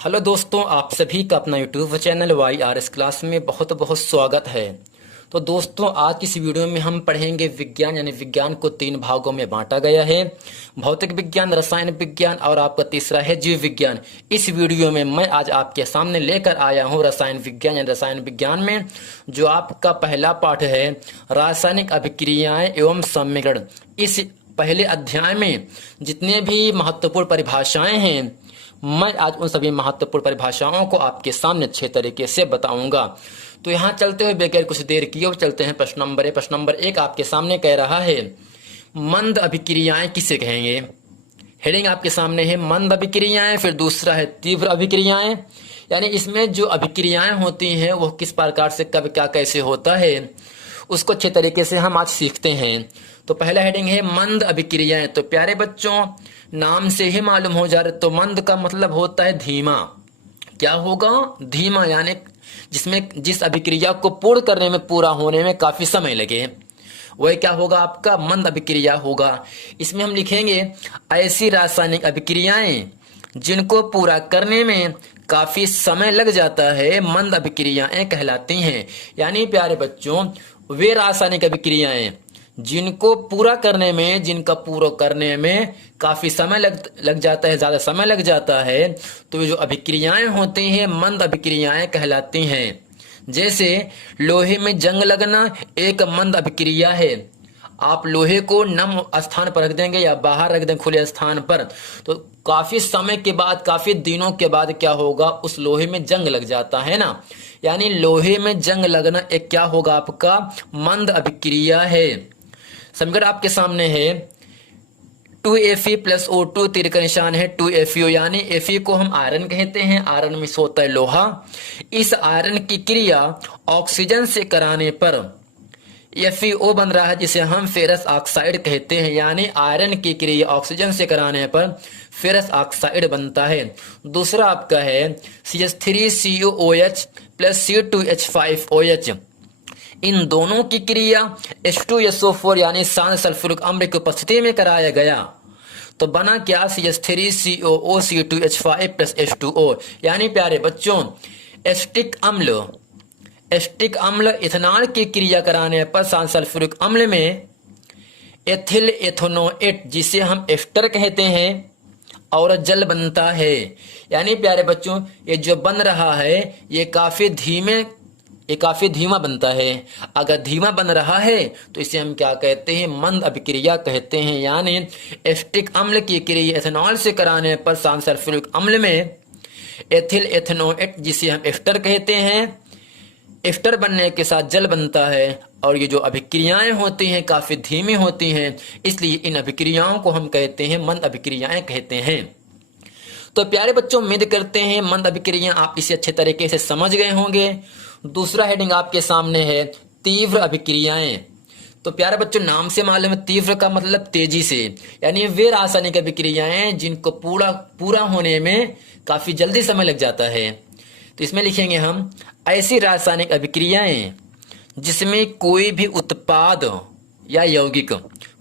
Hello दोस्तों, आप सभी का अपना यूट्यूब चैनल YRS क्लास में बहुत बहुत स्वागत है। तो दोस्तों, आज की इस वीडियो में हम पढ़ेंगे विज्ञान, यानी विज्ञान को 3 भागों में बांटा गया है। भौतिक विज्ञान, रसायन विज्ञान और आपका तीसरा है जीव विज्ञान। इस वीडियो में मैं आज आपके सामने लेकर आया हूँ रसायन विज्ञान, यानी रसायन विज्ञान में जो आपका पहला पाठ है, रासायनिक अभिक्रियाएं एवं समीकरण। इस पहले अध्याय में जितने भी महत्वपूर्ण परिभाषाएं हैं, मैं आज उन सभी महत्वपूर्ण परिभाषाओं को आपके सामने अच्छे तरीके से बताऊंगा। तो यहाँ चलते हुए बगैर कुछ देर किए और चलते हैं प्रश्न नंबर 1। प्रश्न नंबर 1 आपके सामने कह रहा है, मंद अभिक्रियाएं किसे कहेंगे। हेडिंग आपके सामने है मंद अभिक्रियाएं, फिर दूसरा है तीव्र अभिक्रियाएं। यानी इसमें जो अभिक्रियाएं होती हैं वो किस प्रकार से कब क्या कैसे होता है उसको अच्छे तरीके से हम आज सीखते हैं। तो पहला हेडिंग है मंद अभिक्रियाएं। तो प्यारे बच्चों, नाम से ही मालूम हो जा रहा है, तो मंद का मतलब होता है धीमा। क्या होगा? धीमा, यानी जिसमें जिस अभिक्रिया को पूर्ण करने में, पूरा होने में काफी समय लगे, वह क्या होगा? आपका मंद अभिक्रिया होगा। इसमें हम लिखेंगे ऐसी रासायनिक अभिक्रियाएं जिनको पूरा करने में काफी समय लग जाता है, मंद अभिक्रियाएं कहलाती हैं। यानी प्यारे बच्चों, वे रासायनिक अभिक्रियाएं जिनको पूरा करने में, जिनका पूरा करने में काफी समय लग जाता है, ज्यादा समय लग जाता है, तो जो अभिक्रियाएं होती हैं मंद अभिक्रियाएं कहलाती हैं। जैसे लोहे में जंग लगना एक मंद अभिक्रिया है। आप लोहे को नम स्थान पर रख देंगे या बाहर रख देंगे खुले स्थान पर, तो काफी समय के बाद, काफी दिनों के बाद क्या होगा? उस लोहे में जंग लग जाता है ना। यानी लोहे में जंग लगना एक क्या होगा? आपका मंद अभिक्रिया है। समीकरण आपके सामने है 2Fe + O2, तीर का निशान है 2FeO, यानी Fe को हम आयरन कहते हैं। आयरन में से होता है लोहा। इस आयरन की क्रिया ऑक्सीजन से कराने पर FeO बन रहा है, जिसे हम फेरस ऑक्साइड कहते हैं। यानी आयरन की क्रिया ऑक्सीजन से कराने पर फेरस ऑक्साइड बनता है। दूसरा आपका है CH3COOH + C2H5OH। इन दोनों की क्रिया H2SO4 यानी शांत सल्फ्यूरिक अम्ल की उपस्थिति में कराया गया, तो बना क्या? CH3COO, C2H5 + H2O। यानी प्यारे बच्चों, एस्टिक अम्ल इथेनॉल की क्रिया कराने पर शांत सल्फ्यूरिक अम्ल में एथिल एथेनोएट, जिसे हम एस्टर कहते हैं, और जल बनता है। यानी प्यारे बच्चों, ये जो बन रहा है ये काफी धीमा बनता है। अगर धीमा बन रहा है तो इसे हम क्या कहते हैं? मंद अभिक्रिया कहते हैं। यानी एस्टिक अम्ल की क्रिया एथेनॉल से कराने पर शांत सल्फ्यूरिक अम्ल में एथिल एथेनोएट, जिसे हम एस्टर कहते हैं, एस्टर बनने के साथ जल बनता है। और ये जो अभिक्रियाएं होती हैं काफी धीमी होती हैं, इसलिए इन अभिक्रियाओं को हम कहते हैं मंद अभिक्रियाएं कहते हैं। तो प्यारे बच्चों, उम्मीद करते हैं मंद अभिक्रिया आप इसे अच्छे तरीके से समझ गए होंगे। दूसरा हेडिंग आपके सामने है तीव्र अभिक्रियाएं। तो प्यारे बच्चों, नाम से मालूम है तीव्र का मतलब तेजी से, यानी वे रासायनिक अभिक्रियाएं जिनको पूरा होने में काफी जल्दी समय लग जाता है। तो इसमें लिखेंगे हम ऐसी रासायनिक अभिक्रियाएं जिसमें कोई भी उत्पाद या यौगिक,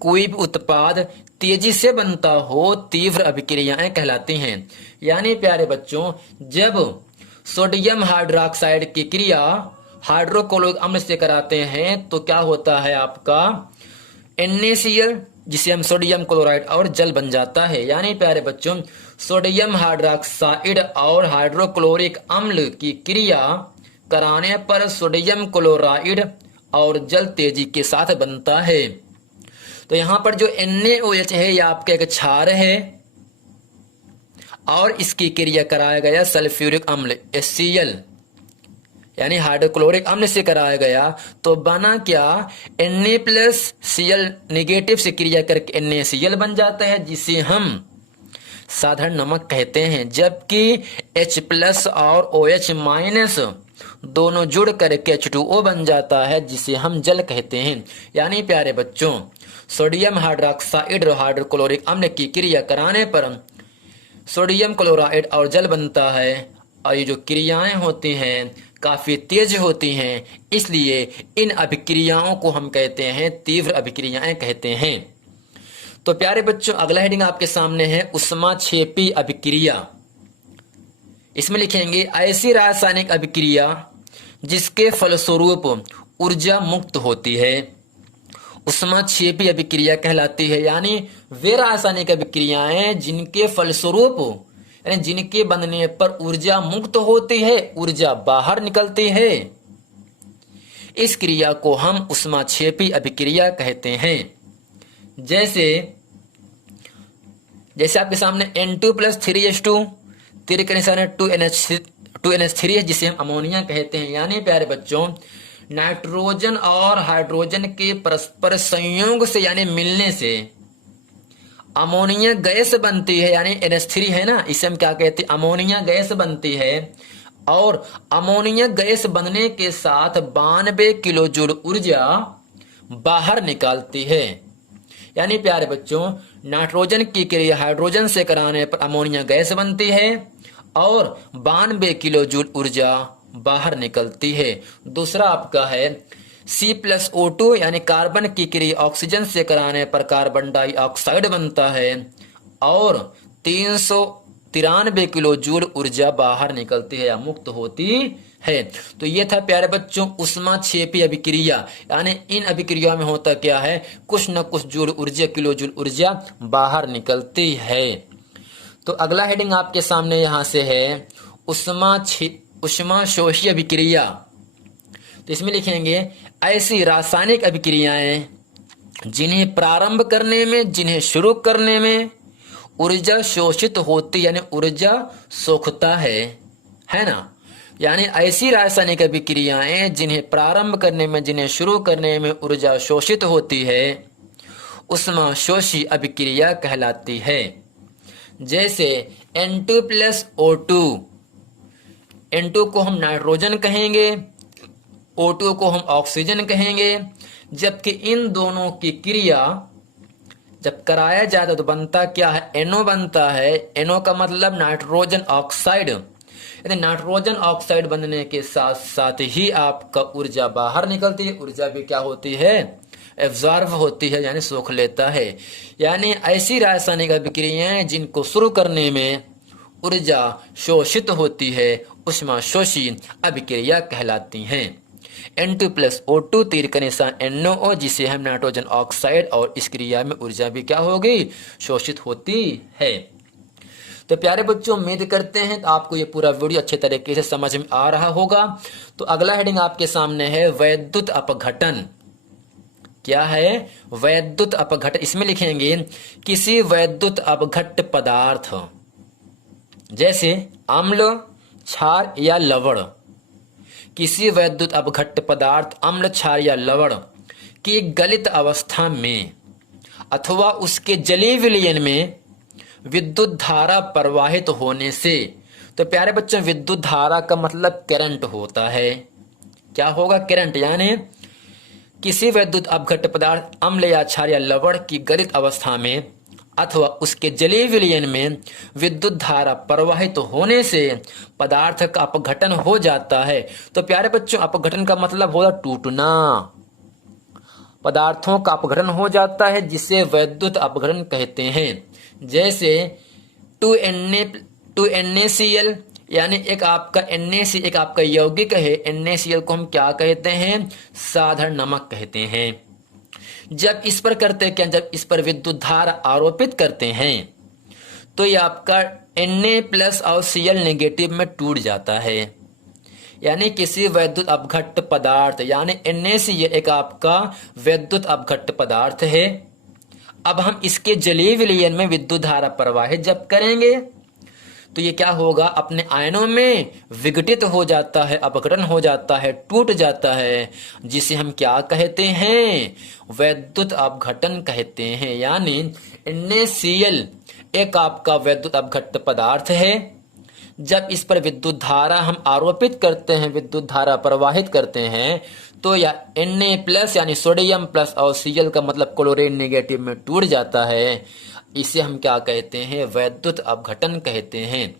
कोई भी उत्पाद तेजी से बनता हो, तीव्र अभिक्रियाएं कहलाती हैं। यानी प्यारे बच्चों, जब सोडियम हाइड्रोक्साइड की क्रिया हाइड्रोक्लोरिक अम्ल से कराते हैं तो क्या होता है? आपका NaCl, जिसे हम सोडियम क्लोराइड, और जल बन जाता है। यानी प्यारे बच्चों, सोडियम हाइड्रोक्साइड और हाइड्रोक्लोरिक अम्ल की क्रिया कराने पर सोडियम क्लोराइड और जल तेजी के साथ बनता है। तो यहाँ पर जो NaOH है यह आपका एक क्षार है, और इसकी क्रिया कराया गया सल्फ्यूरिक अम्ल HCl, यानी हाइड्रोक्लोरिक अम्ल से कराया गया, तो बना क्या? Na+Cl नेगेटिव से क्रिया करके NaCl बन जाता है, जिसे हम साधारण नमक कहते हैं। जबकि H+ और OH- दोनों जुड़ करके H2O बन जाता है, जिसे हम जल कहते हैं। यानी प्यारे बच्चों, सोडियम हाइड्रोक्साइड और हाइड्रोक्लोरिक अम्ल की क्रिया कराने पर सोडियम क्लोराइड और जल बनता है, और ये जो क्रियाएं होती हैं काफी तेज होती हैं, इसलिए इन अभिक्रियाओं को हम कहते हैं तीव्र अभिक्रियाएं कहते हैं। तो प्यारे बच्चों, अगला हेडिंग आपके सामने है उष्माक्षेपी अभिक्रिया। इसमें लिखेंगे ऐसी रासायनिक अभिक्रिया जिसके फलस्वरूप ऊर्जा मुक्त होती है ऊष्माक्षेपी अभिक्रिया कहलाती है। यानी वे रासायनिक अभिक्रियाएं जिनके फलस्वरूप यानी जिनके बनने पर ऊर्जा मुक्त होती है, ऊर्जा बाहर निकलती है, इस क्रिया को हम ऊष्माक्षेपी अभिक्रिया कहते हैं। जैसे आपके सामने N2+3H2 तीर के निशान 2NH3 है जिसे हम अमोनिया कहते हैं। यानी प्यारे बच्चों, नाइट्रोजन और हाइड्रोजन के परस्पर संयोग से यानी मिलने से अमोनिया गैस बनती है। यानी NH3 है ना, इसे हम क्या कहते हैं, अमोनिया गैस बनती है। और अमोनिया गैस बनने के साथ 92 किलो जूल ऊर्जा बाहर निकालती है। यानी प्यारे बच्चों, नाइट्रोजन की क्रिया हाइड्रोजन से कराने पर अमोनिया गैस बनती है और 92 किलो जूल ऊर्जा बाहर निकलती है। दूसरा आपका है C+O2 यानी कार्बन की क्रिया ऑक्सीजन से कराने पर कार्बन डाइऑक्साइड बनता है और 393 किलो जूल ऊर्जा बाहर निकलती है या मुक्त होती है। तो ये था प्यारे बच्चों ऊष्माक्षेपी अभिक्रिया। यानी इन अभिक्रियाओं में होता क्या है, कुछ न कुछ जूल ऊर्जा, किलो जूल ऊर्जा बाहर निकलती है। तो अगला हेडिंग आपके सामने यहां से है ऊष्माशोषी अभिक्रिया। तो इसमें लिखेंगे ऐसी रासायनिक अभिक्रियाएं जिन्हें प्रारंभ करने में, जिन्हें शुरू करने में ऊर्जा शोषित होती यानी ऊर्जा सोखता है ना। यानी ऐसी रासायनिक अभिक्रियाएं जिन्हें प्रारंभ करने में, जिन्हें शुरू करने में ऊर्जा शोषित होती है ऊष्माशोषी अभिक्रिया कहलाती है। जैसे N2+O2, N2 को हम नाइट्रोजन कहेंगे, O2 को हम ऑक्सीजन कहेंगे। जबकि इन दोनों की क्रिया जब कराया जाता तो बनता क्या है, NO बनता है। NO का मतलब नाइट्रोजन ऑक्साइड। यदि नाइट्रोजन ऑक्साइड बनने के साथ साथ ही आपका ऊर्जा बाहर निकलती है, ऊर्जा भी क्या होती है, एब्जॉर्ब होती है यानी सोख लेता है। यानी ऐसी रासायनिक अभिक्रियाएं जिनको शुरू करने में ऊर्जा शोषित होती है ऊष्माशोषी अभिक्रिया कहलाती हैं। N2+O2 तीर का निशान NO जिसे हम नाइट्रोजन ऑक्साइड, और इस क्रिया में ऊर्जा भी क्या होगी, शोषित होती है। तो प्यारे बच्चों, उम्मीद करते हैं तो आपको ये पूरा वीडियो अच्छे तरीके से समझ में आ रहा होगा। तो अगला हेडिंग आपके सामने है वैद्युत अपघटन। क्या है, वैद्युत अपघटन। इसमें लिखेंगे किसी वैद्युत अपघट्य पदार्थ जैसे अम्ल, क्षार या लवण, किसी वैद्युत अपघट्य पदार्थ अम्ल, क्षार या लवण की गलित अवस्था में अथवा उसके जलीय विलयन में विद्युत धारा प्रवाहित होने से। तो प्यारे बच्चों, विद्युत धारा का मतलब करंट होता है। क्या होगा, करंट। यानी किसी वैद्युत अपघट्य पदार्थ अम्ल या क्षार या लवण की गलित अवस्था में अथवा उसके जलीय विलयन में विद्युत धारा प्रवाहित होने से पदार्थ का अपघटन हो जाता है। तो प्यारे बच्चों, अपघटन का मतलब होता टूटना। पदार्थों का अपघटन हो जाता है जिसे वैद्युत अपघटन कहते हैं। जैसे 2NaCl यानी एक आपका NaC एक आपका यौगिक है। NaCl को हम क्या कहते हैं, साधारण नमक कहते हैं। जब इस पर करते क्या, जब इस पर विद्युत धारा आरोपित करते हैं तो ये आपका Na+ और Cl नेगेटिव में टूट जाता है। यानी किसी वैद्युत अपघट्य पदार्थ यानी NaCl एक आपका वैद्युत अपघट्य पदार्थ है। अब हम इसके जलीय विलयन में विद्युत धारा प्रवाहित जब करेंगे तो ये क्या होगा, अपने आयनों में विघटित हो जाता है, अपघटन हो जाता है, टूट जाता है, जिसे हम क्या कहते हैं, वैद्युत अपघटन कहते हैं। यानी NaCl एक आपका वैद्युत अपघट्य पदार्थ है। जब इस पर विद्युत धारा हम आरोपित करते हैं, विद्युत धारा प्रवाहित करते हैं, तो या Na+ यानी सोडियम प्लस और Cl का मतलब क्लोरीन नेगेटिव में टूट जाता है। इसे हम क्या कहते हैं, वैद्युत अपघटन कहते हैं।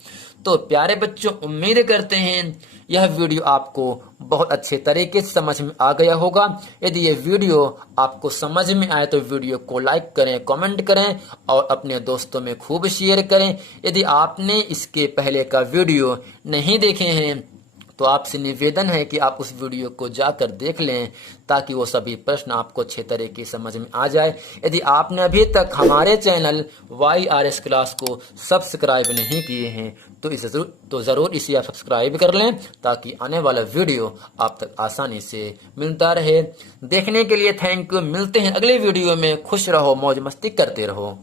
तो प्यारे बच्चों, उम्मीद करते हैं यह वीडियो आपको बहुत अच्छे तरीके से समझ में आ गया होगा। यदि ये वीडियो आपको समझ में आए तो वीडियो को लाइक करें, कमेंट करें और अपने दोस्तों में खूब शेयर करें। यदि आपने इसके पहले का वीडियो नहीं देखे हैं तो आपसे निवेदन है कि आप उस वीडियो को जाकर देख लें, ताकि वो सभी प्रश्न आपको अच्छे तरीके से समझ में आ जाए। यदि आपने अभी तक हमारे चैनल YRS क्लास को सब्सक्राइब नहीं किए हैं तो ज़रूर इसे आप सब्सक्राइब कर लें, ताकि आने वाला वीडियो आप तक आसानी से मिलता रहे। देखने के लिए थैंक यू। मिलते हैं अगले वीडियो में। खुश रहो, मौज मस्ती करते रहो।